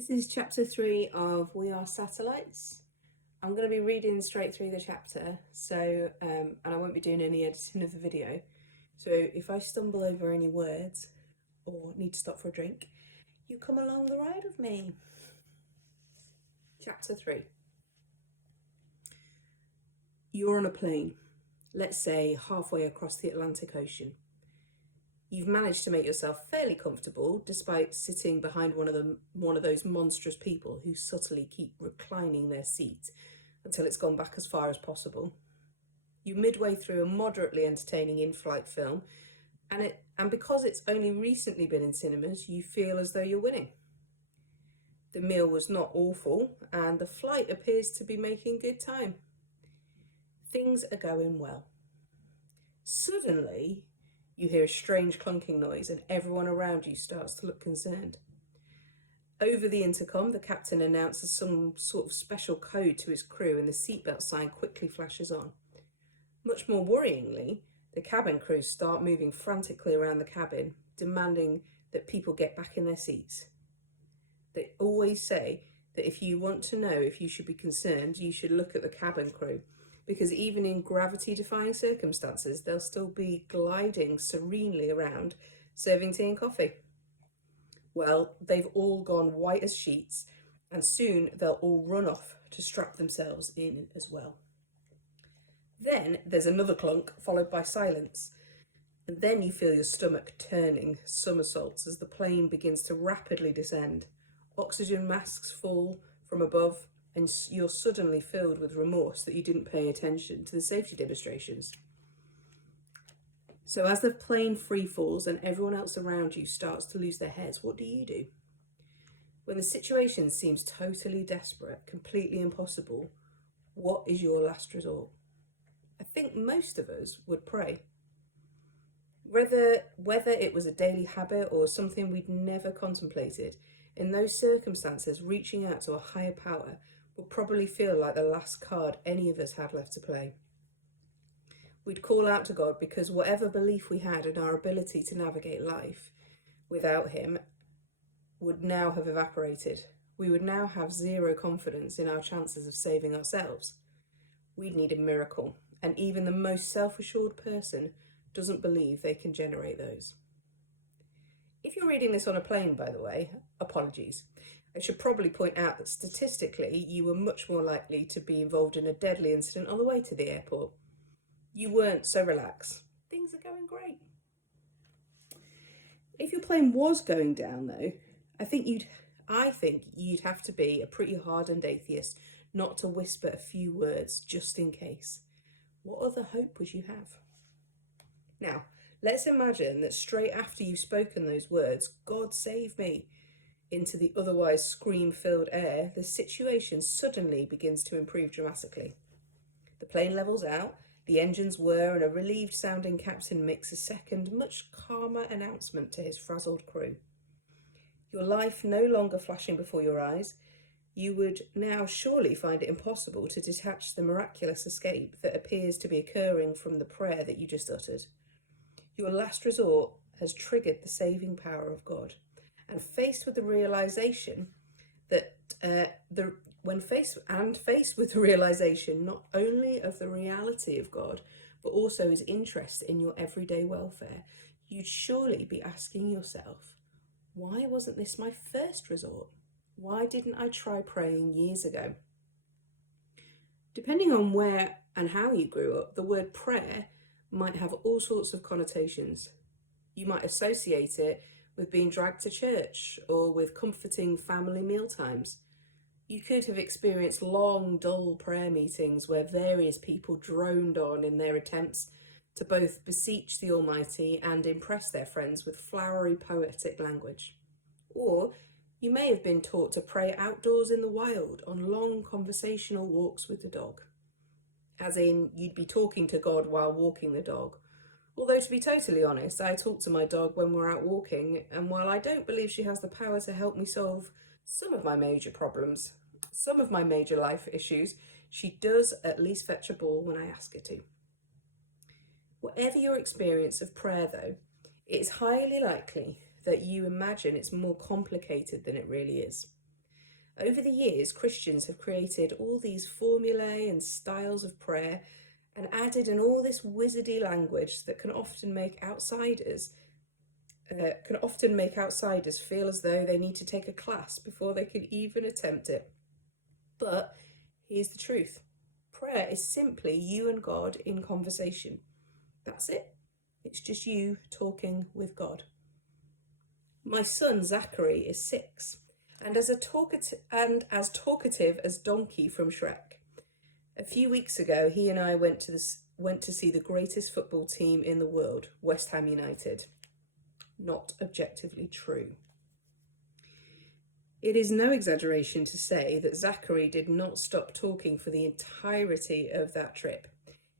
This is chapter 3 of We Are Satellites. I'm going to be reading straight through the chapter, and I won't be doing any editing of the video. So if I stumble over any words or need to stop for a drink, you come along the ride with me. Chapter 3. You're on a plane, let's say halfway across the Atlantic Ocean. You've managed to make yourself fairly comfortable despite sitting behind one of those monstrous people who subtly keep reclining their seat until it's gone back as far as possible. You're midway through a moderately entertaining in-flight film, and because it's only recently been in cinemas, you feel as though you're winning. The meal was not awful, and the flight appears to be making good time. Things are going well. Suddenly, you hear a strange clunking noise and everyone around you starts to look concerned. Over the intercom, the captain announces some sort of special code to his crew and the seatbelt sign quickly flashes on. Much more worryingly, the cabin crew start moving frantically around the cabin, demanding that people get back in their seats. They always say that if you want to know if you should be concerned, you should look at the cabin crew, because even in gravity-defying circumstances, they'll still be gliding serenely around, serving tea and coffee. Well, they've all gone white as sheets, and soon they'll all run off to strap themselves in as well. Then there's another clunk, followed by silence, and then you feel your stomach turning somersaults as the plane begins to rapidly descend. Oxygen masks fall from above, and you're suddenly filled with remorse that you didn't pay attention to the safety demonstrations. So as the plane free falls and everyone else around you starts to lose their heads, what do you do? When the situation seems totally desperate, completely impossible, what is your last resort? I think most of us would pray. Whether it was a daily habit or something we'd never contemplated, in those circumstances, reaching out to a higher power would probably feel like the last card any of us had left to play. We'd call out to God because whatever belief we had in our ability to navigate life without Him would now have evaporated. We would now have zero confidence in our chances of saving ourselves. We'd need a miracle, and even the most self-assured person doesn't believe they can generate those. If you're reading this on a plane, by the way, apologies. I should probably point out that statistically, you were much more likely to be involved in a deadly incident on the way to the airport. You weren't, so relax. Things are going great. If your plane was going down, though, I think you'd have to be a pretty hardened atheist not to whisper a few words just in case. What other hope would you have? Now, let's imagine that straight after you've spoken those words, "God save me," into the otherwise scream-filled air, the situation suddenly begins to improve dramatically. The plane levels out, the engines whir, and a relieved-sounding captain makes a second, much calmer announcement to his frazzled crew. Your life no longer flashing before your eyes, you would now surely find it impossible to detach the miraculous escape that appears to be occurring from the prayer that you just uttered. Your last resort has triggered the saving power of God. And faced with the realization that faced with the realization not only of the reality of God, but also His interest in your everyday welfare, you'd surely be asking yourself, why wasn't this my first resort? Why didn't I try praying years ago? Depending on where and how you grew up, the word prayer might have all sorts of connotations. You might associate it with being dragged to church or with comforting family mealtimes. You could have experienced long, dull prayer meetings where various people droned on in their attempts to both beseech the Almighty and impress their friends with flowery poetic language. Or you may have been taught to pray outdoors in the wild on long conversational walks with the dog. As in, you'd be talking to God while walking the dog. Although, to be totally honest, I talk to my dog when we're out walking, and while I don't believe she has the power to help me solve some of my major problems, some of my major life issues, she does at least fetch a ball when I ask her to. Whatever your experience of prayer, though, it's highly likely that you imagine it's more complicated than it really is. Over the years, Christians have created all these formulae and styles of prayer and added in all this wizardy language that can often make outsiders feel as though they need to take a class before they can even attempt it. But here's the truth. Prayer is simply you and God in conversation. That's it. It's just you talking with God. My son Zachary is 6 and as talkative as Donkey from Shrek. A few weeks ago, he and I went to see the greatest football team in the world, West Ham United. Not objectively true. It is no exaggeration to say that Zachary did not stop talking for the entirety of that trip.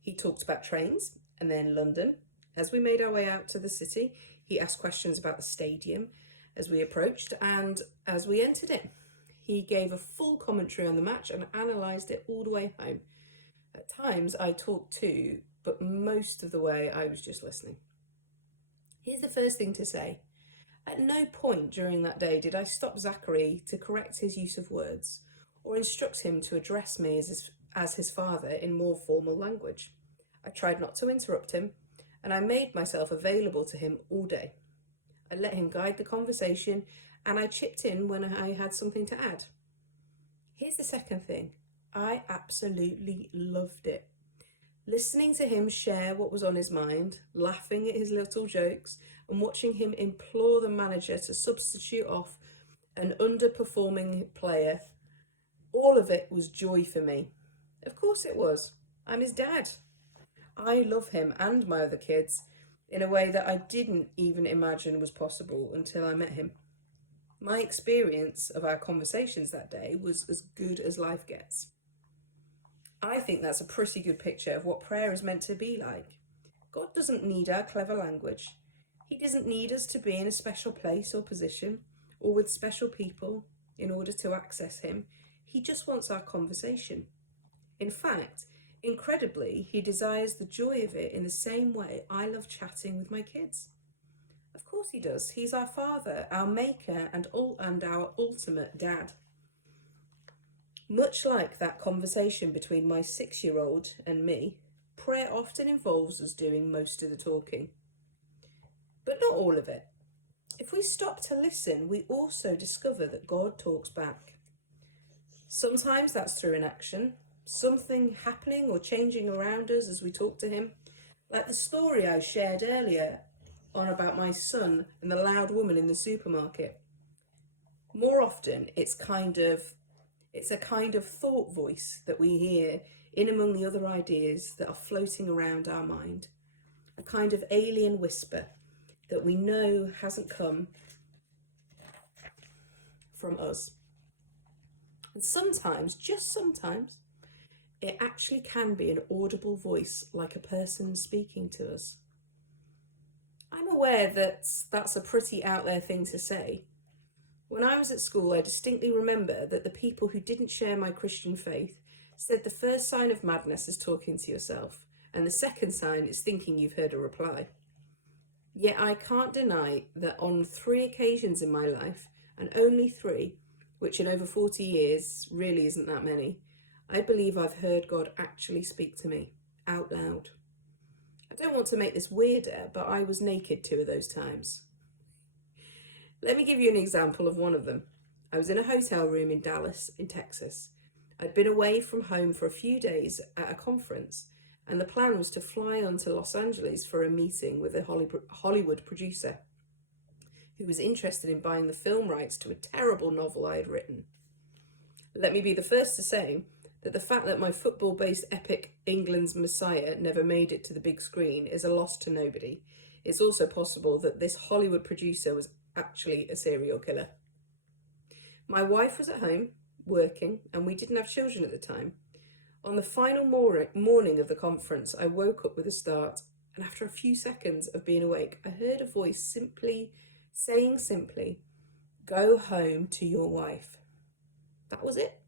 He talked about trains and then London. As we made our way out to the city, he asked questions about the stadium as we approached and as we entered it. He gave a full commentary on the match and analysed it all the way home. At times I talked too, but most of the way I was just listening. Here's the first thing to say. At no point during that day did I stop Zachary to correct his use of words or instruct him to address me as his father in more formal language. I tried not to interrupt him, and I made myself available to him all day. I let him guide the conversation, and I chipped in when I had something to add. Here's the second thing. I absolutely loved it. Listening to him share what was on his mind, laughing at his little jokes, and watching him implore the manager to substitute off an underperforming player, all of it was joy for me. Of course it was. I'm his dad. I love him and my other kids in a way that I didn't even imagine was possible until I met him. My experience of our conversations that day was as good as life gets. I think that's a pretty good picture of what prayer is meant to be like. God doesn't need our clever language. He doesn't need us to be in a special place or position or with special people in order to access him. He just wants our conversation. In fact, incredibly, he desires the joy of it in the same way I love chatting with my kids. Of course he does. He's our father, our maker, and our ultimate dad. Much like that conversation between my 6-year-old and me, prayer often involves us doing most of the talking. But not all of it. If we stop to listen, we also discover that God talks back. Sometimes that's through an action, something happening or changing around us as we talk to him, like the story I shared earlier on about my son and the loud woman in the supermarket. More often, it's a kind of thought voice that we hear in among the other ideas that are floating around our mind, a kind of alien whisper that we know hasn't come from us. And sometimes, just sometimes, it actually can be an audible voice like a person speaking to us. I'm aware that that's a pretty out there thing to say. When I was at school, I distinctly remember that the people who didn't share my Christian faith said the first sign of madness is talking to yourself, and the second sign is thinking you've heard a reply. Yet I can't deny that on 3 occasions in my life, and only 3, which in over 40 years really isn't that many, I believe I've heard God actually speak to me, out loud. I don't want to make this weirder, but I was naked 2 of those times. Let me give you an example of one of them. I was in a hotel room in Dallas, in Texas. I'd been away from home for a few days at a conference, and the plan was to fly on to Los Angeles for a meeting with a Hollywood producer who was interested in buying the film rights to a terrible novel I had written. Let me be the first to say that the fact that my football-based epic England's Messiah never made it to the big screen is a loss to nobody. It's also possible that this Hollywood producer was actually a serial killer. My wife was at home, working, and we didn't have children at the time. On the final morning of the conference, I woke up with a start, and after a few seconds of being awake, I heard a voice saying simply, "Go home to your wife." That was it.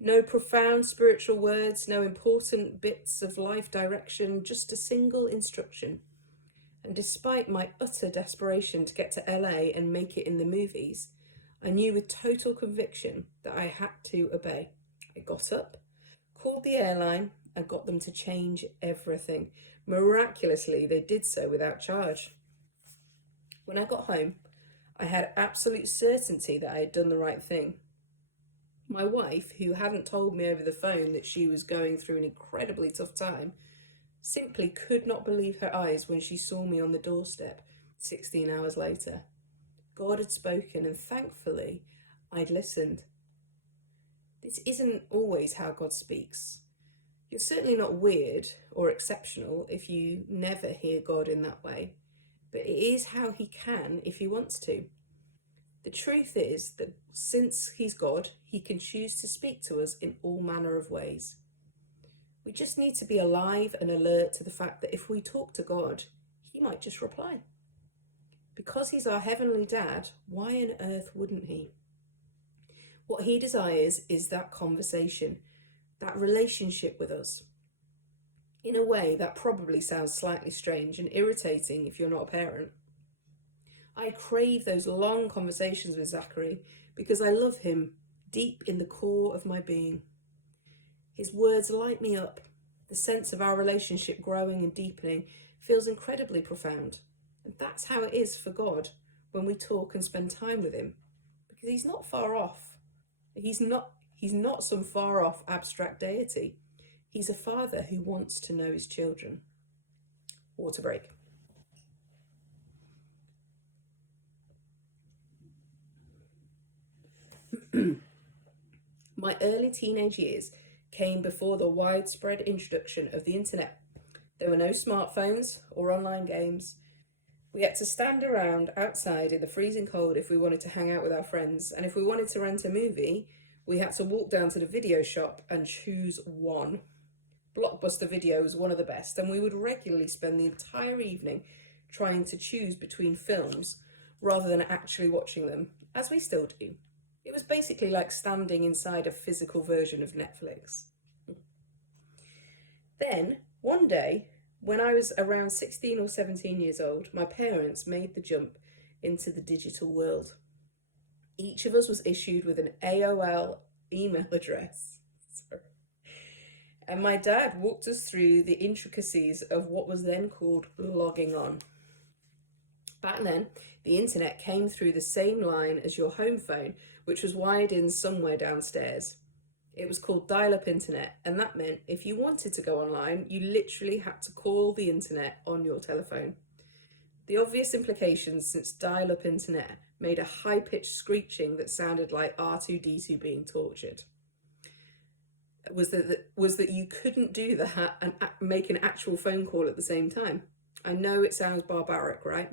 No profound spiritual words, no important bits of life direction, just a single instruction. And despite my utter desperation to get to LA and make it in the movies, I knew with total conviction that I had to obey. I got up, called the airline, and got them to change everything. Miraculously, they did so without charge. When I got home, I had absolute certainty that I had done the right thing. My wife, who hadn't told me over the phone that she was going through an incredibly tough time, simply could not believe her eyes when she saw me on the doorstep 16 hours later. God had spoken, and thankfully, I'd listened. This isn't always how God speaks. You're certainly not weird or exceptional if you never hear God in that way, but it is how He can if He wants to. The truth is that since He's God, He can choose to speak to us in all manner of ways. We just need to be alive and alert to the fact that if we talk to God, He might just reply. Because He's our heavenly dad, why on earth wouldn't He? What He desires is that conversation, that relationship with us. In a way that probably sounds slightly strange and irritating if you're not a parent. I crave those long conversations with Zachary because I love him deep in the core of my being. His words light me up. The sense of our relationship growing and deepening feels incredibly profound. And that's how it is for God when we talk and spend time with Him. Because He's not far off. He's not some far off abstract deity. He's a father who wants to know his children. Water break. My early teenage years came before the widespread introduction of the internet. There were no smartphones or online games. We had to stand around outside in the freezing cold if we wanted to hang out with our friends, and if we wanted to rent a movie, we had to walk down to the video shop and choose one. Blockbuster Video was one of the best, and we would regularly spend the entire evening trying to choose between films rather than actually watching them, as we still do. It was basically like standing inside a physical version of Netflix. Then, one day, when I was around 16 or 17 years old, my parents made the jump into the digital world. Each of us was issued with an AOL email address. And my dad walked us through the intricacies of what was then called logging on. Back then, the internet came through the same line as your home phone, which was wired in somewhere downstairs. It was called dial-up internet, and that meant if you wanted to go online, you literally had to call the internet on your telephone. The obvious implications, since dial-up internet made a high-pitched screeching that sounded like R2-D2 being tortured, was that you couldn't do that and make an actual phone call at the same time. I know it sounds barbaric, right?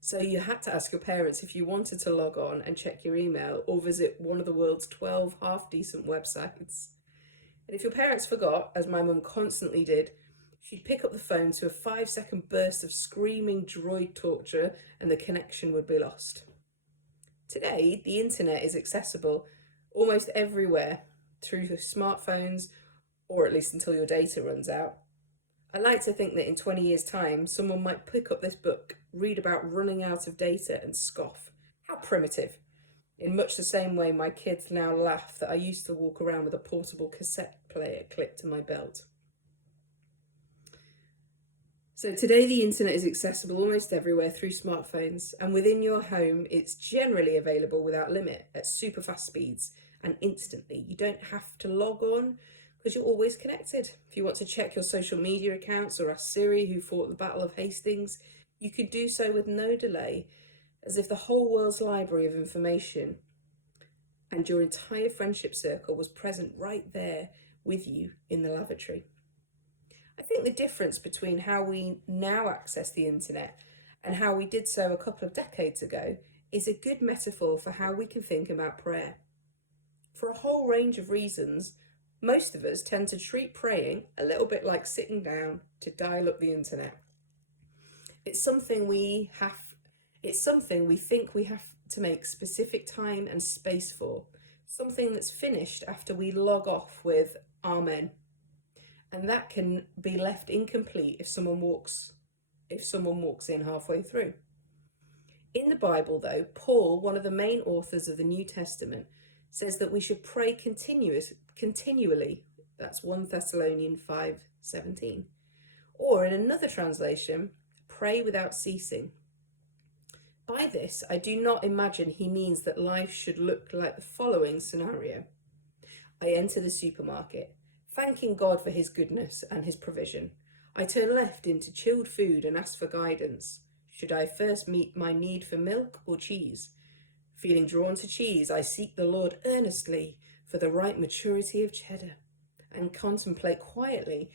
So you had to ask your parents if you wanted to log on and check your email or visit one of the world's 12 half-decent websites. And if your parents forgot, as my mum constantly did, she'd pick up the phone to a 5-second burst of screaming droid torture and the connection would be lost. Today, the internet is accessible almost everywhere through smartphones, or at least until your data runs out. I like to think that in 20 years' time, someone might pick up this book, read about running out of data and scoff. How primitive. In much the same way my kids now laugh that I used to walk around with a portable cassette player clipped to my belt. So today the internet is accessible almost everywhere through smartphones, and within your home it's generally available without limit at super fast speeds and instantly. You don't have to log on because you're always connected. If you want to check your social media accounts or ask Siri who fought the Battle of Hastings, you could do so with no delay, as if the whole world's library of information and your entire friendship circle was present right there with you in the lavatory. I think the difference between how we now access the internet and how we did so a couple of decades ago is a good metaphor for how we can think about prayer. For a whole range of reasons, most of us tend to treat praying a little bit like sitting down to dial up the internet. It's something we think we have to make specific time and space for, something that's finished after we log off with Amen. And that can be left incomplete if someone walks in halfway through. In the Bible, though, Paul, one of the main authors of the New Testament, says that we should pray continually. That's 1 Thessalonians 5:17. Or in another translation, pray without ceasing. By this, I do not imagine he means that life should look like the following scenario. I enter the supermarket, thanking God for his goodness and his provision. I turn left into chilled food and ask for guidance. Should I first meet my need for milk or cheese? Feeling drawn to cheese, I seek the Lord earnestly for the right maturity of cheddar and contemplate quietly